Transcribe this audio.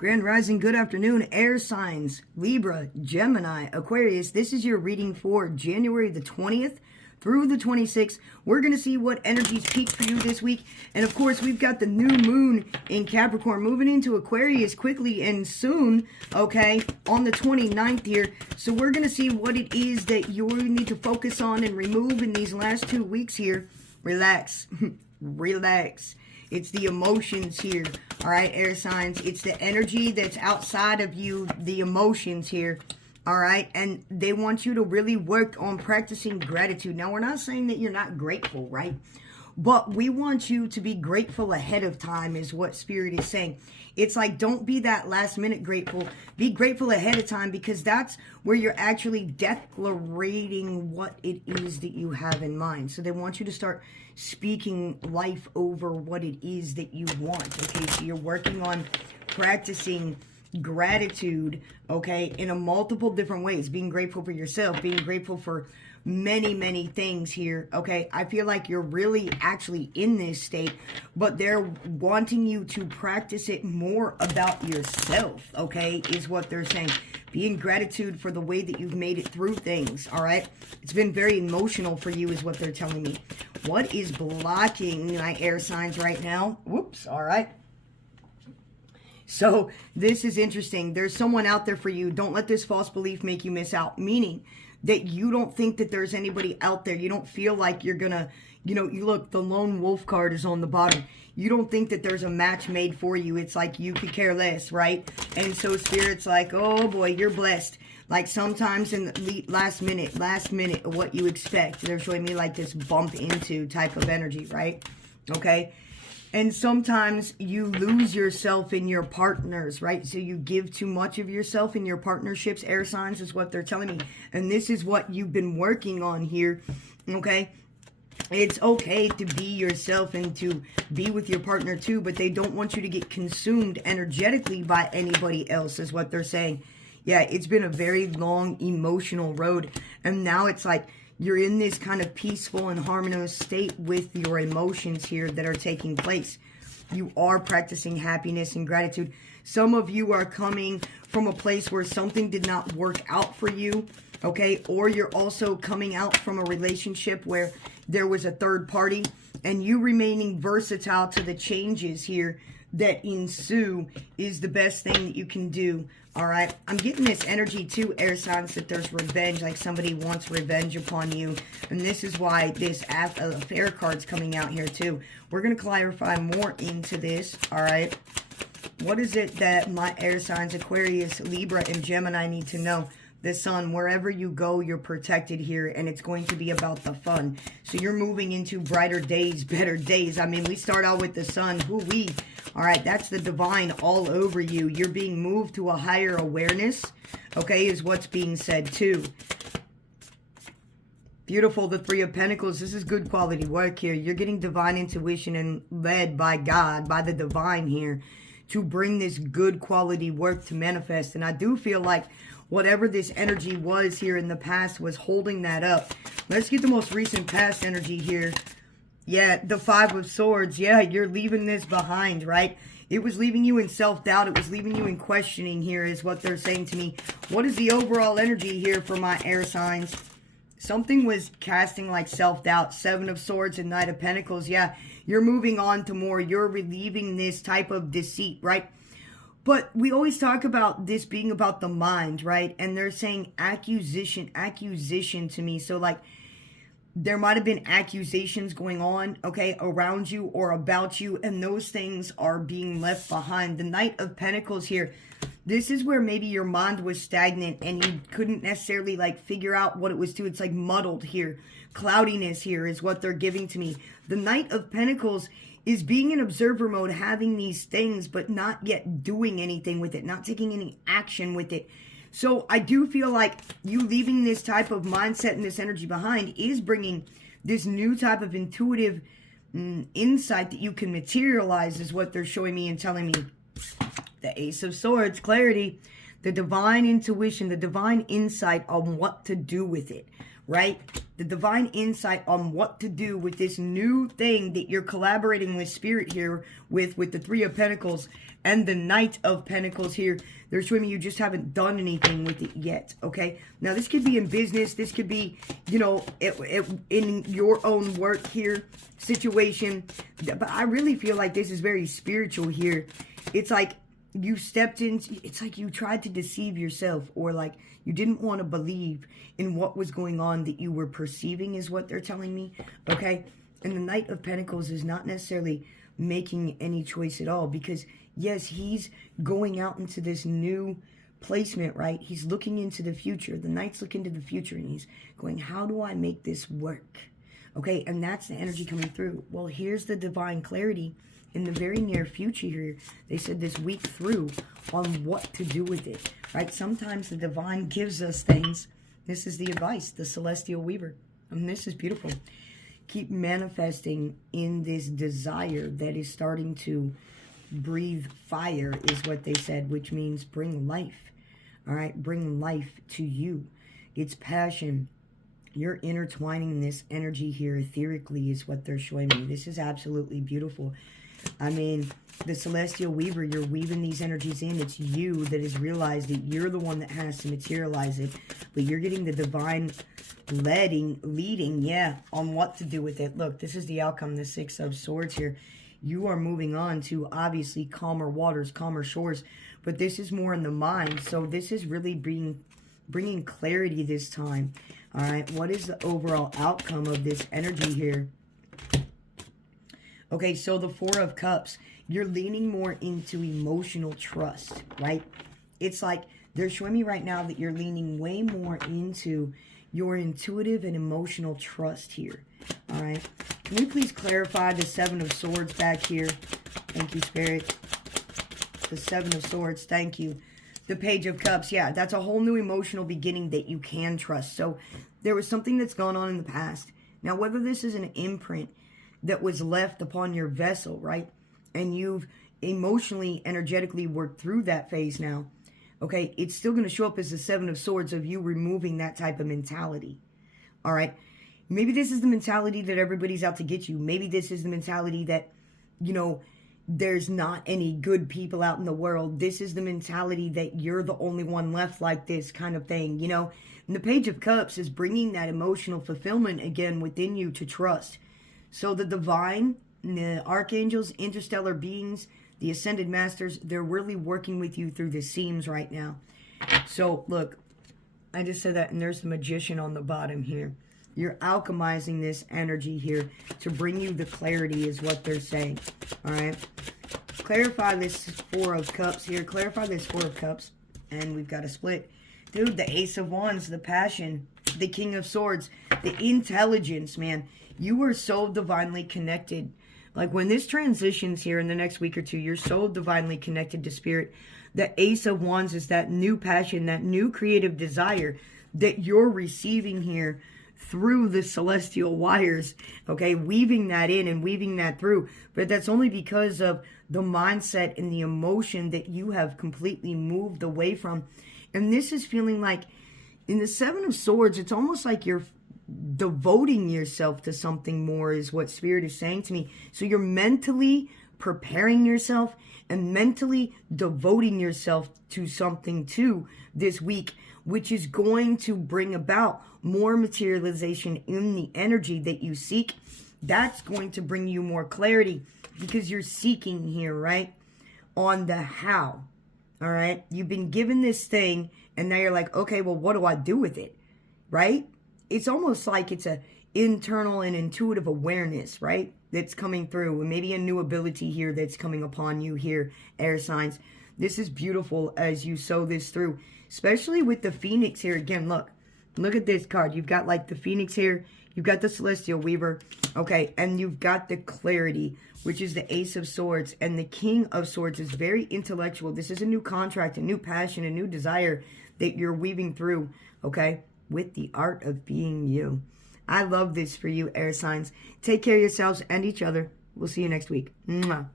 Grand Rising, good afternoon, air signs, Libra, Gemini, Aquarius. This is your reading for January the 20th through the 26th. We're going to see what energies peak for you this week. And of course, we've got the new moon in Capricorn moving into Aquarius quickly and soon, okay, on the 29th here. So we're going to see what it is that you need to focus on and remove in these last 2 weeks here. Relax. Relax. It's the emotions here, all right, air signs. It's the energy that's outside of you, the emotions here, all right? And they want you to really work on practicing gratitude. Now, we're not saying that you're not grateful, right? But we want you to be grateful ahead of time is what Spirit is saying. It's like, don't be that last minute grateful. Be grateful ahead of time, because that's where you're actually declarating what it is that you have in mind. So they want you to start speaking life over what it is that you want. Okay, so you're working on practicing gratitude, okay, in a multiple different ways. Being grateful for yourself, being grateful for many things here, okay? I feel like you're really actually in this state, but they're wanting you to practice it more about yourself, okay, is what they're saying. Be in gratitude for the way that you've made it through things, all right? It's been very emotional for you is what they're telling me. What is blocking my air signs right now? Whoops, all right. So this is interesting. There's someone out there for you. Don't let this false belief make you miss out, meaning that you don't think that there's anybody out there. You don't feel like you're gonna, you know, you look, the lone wolf card is on the bottom. You don't think that there's a match made for you. It's like you could care less, right? And so Spirit's like, oh boy, you're blessed. Like sometimes in the last minute of what you expect, they're showing me like this bump into type of energy, right? Okay. And sometimes you lose yourself in your partners, right? So you give too much of yourself in your partnerships, air signs is what they're telling me. And this is what you've been working on here, okay? It's okay to be yourself and to be with your partner too, but they don't want you to get consumed energetically by anybody else is what they're saying. Yeah, it's been a very long emotional road. And now it's like, you're in this kind of peaceful and harmonious state with your emotions here that are taking place. You are practicing happiness and gratitude. Some of you are coming from a place where something did not work out for you, okay? Or you're also coming out from a relationship where there was a third party, and you remaining versatile to the changes here that ensue is the best thing that you can do. All right, I'm getting this energy too, air signs, that there's revenge, like somebody wants revenge upon you. And this is why this affair card's coming out here too. We're going to clarify more into this, all right? What is it that my air signs, Aquarius, Libra, and Gemini need to know? The sun, wherever you go, you're protected here, and it's going to be about the fun. So you're moving into brighter days, better days. I mean, we start out with the sun, all right, that's the divine all over you. You're being moved to a higher awareness, okay, is what's being said too. Beautiful, the Three of Pentacles. This is good quality work here. You're getting divine intuition and led by God, by the divine here, to bring this good quality work to manifest. And I do feel like whatever this energy was here in the past was holding that up. Let's get the most recent past energy here. Yeah, the Five of Swords. Yeah, you're leaving this behind, right? It was leaving you in self-doubt. It was leaving you in questioning here is what they're saying to me. What is the overall energy here for my air signs? Something was casting like self-doubt. Seven of Swords and Knight of Pentacles. Yeah, you're moving on to more. You're relieving this type of deceit, right? But we always talk about this being about the mind, right? And they're saying accusation to me. So like there might have been accusations going on, okay, around you or about you, and those things are being left behind. The Knight of Pentacles here, this is where maybe your mind was stagnant and you couldn't necessarily like figure out what it was to. It's like muddled here. Cloudiness here is what they're giving to me. The Knight of Pentacles is being in observer mode, having these things, but not yet doing anything with it, not taking any action with it. So I do feel like you leaving this type of mindset and this energy behind is bringing this new type of intuitive insight that you can materialize is what they're showing me and telling me. The Ace of Swords, clarity, the divine intuition, the divine insight on what to do with it, right? The divine insight on what to do with this new thing that you're collaborating with Spirit here with the Three of Pentacles and the Knight of Pentacles here. They're showing me you just haven't done anything with it yet, okay? Now, this could be in business. This could be, you know, in your own work here situation. But I really feel like this is very spiritual here. It's like you stepped in, it's like you tried to deceive yourself, or like you didn't want to believe in what was going on that you were perceiving, is what they're telling me, okay? And the Knight of Pentacles is not necessarily making any choice at all, because yes, he's going out into this new placement, right? He's looking into the future. The Knight's looking to the future, and he's going, how do I make this work? Okay, and that's the energy coming through. Well, here's the divine clarity in the very near future here. They said this week through on what to do with it, right? Sometimes the divine gives us things. This is the advice, the Celestial Weaver. And this is beautiful. Keep manifesting in this desire that is starting to breathe fire, is what they said, which means bring life. All right, bring life to you. It's passion. You're intertwining this energy here etherically, is what they're showing me. This is absolutely beautiful. I mean, the Celestial Weaver, you're weaving these energies in. It's you that has realized that you're the one that has to materialize it. But you're getting the divine leading, yeah, on what to do with it. Look, this is the outcome, the Six of Swords here. You are moving on to, obviously, calmer waters, calmer shores. But this is more in the mind. So this is really bringing clarity this time. All right, what is the overall outcome of this energy here? Okay, so the Four of Cups, you're leaning more into emotional trust, right? It's like they're showing me right now that you're leaning way more into your intuitive and emotional trust here, all right? Can we please clarify the Seven of Swords back here? Thank you, Spirit. The Seven of Swords, thank you. The Page of Cups, yeah, that's a whole new emotional beginning that you can trust. So there was something that's gone on in the past. Now, whether this is an imprint that was left upon your vessel, right? And you've emotionally, energetically worked through that phase now, okay? It's still going to show up as the Seven of Swords of you removing that type of mentality, all right? Maybe this is the mentality that everybody's out to get you. Maybe this is the mentality that, you know, there's not any good people out in the world. This is the mentality that you're the only one left like this kind of thing, you know? And the Page of Cups is bringing that emotional fulfillment again within you to trust. So the divine, the archangels, interstellar beings, the ascended masters, they're really working with you through the seams right now. So look, I just said that, and there's the Magician on the bottom here. You're alchemizing this energy here to bring you the clarity, is what they're saying. All right. Clarify this Four of Cups here. Clarify this Four of Cups. And we've got a split. Dude, the Ace of Wands, the passion, the King of Swords, the intelligence, man. You are so divinely connected. Like when this transitions here in the next week or two, you're so divinely connected to Spirit. The Ace of Wands is that new passion, that new creative desire that you're receiving here through the celestial wires, okay, weaving that in and weaving that through. But that's only because of the mindset and the emotion that you have completely moved away from. And this is feeling like, in the Seven of Swords, it's almost like you're devoting yourself to something more, is what Spirit is saying to me. So you're mentally preparing yourself and mentally devoting yourself to something too this week, which is going to bring about more materialization in the energy that you seek. That's going to bring you more clarity because you're seeking here, right? On the how. All right. You've been given this thing and now you're like, okay, well, what do I do with it? Right? It's almost like it's a internal and intuitive awareness, right? That's coming through, and maybe a new ability here that's coming upon you here, air signs. This is beautiful as you sow this through, especially with the Phoenix here. Again, look at this card. You've got like the Phoenix here. You've got the Celestial Weaver. Okay, and you've got the clarity, which is the Ace of Swords, and the King of Swords is very intellectual. This is a new contract, a new passion, a new desire that you're weaving through, okay? With the art of being you. I love this for you, air signs. Take care of yourselves and each other. We'll see you next week. Mwah.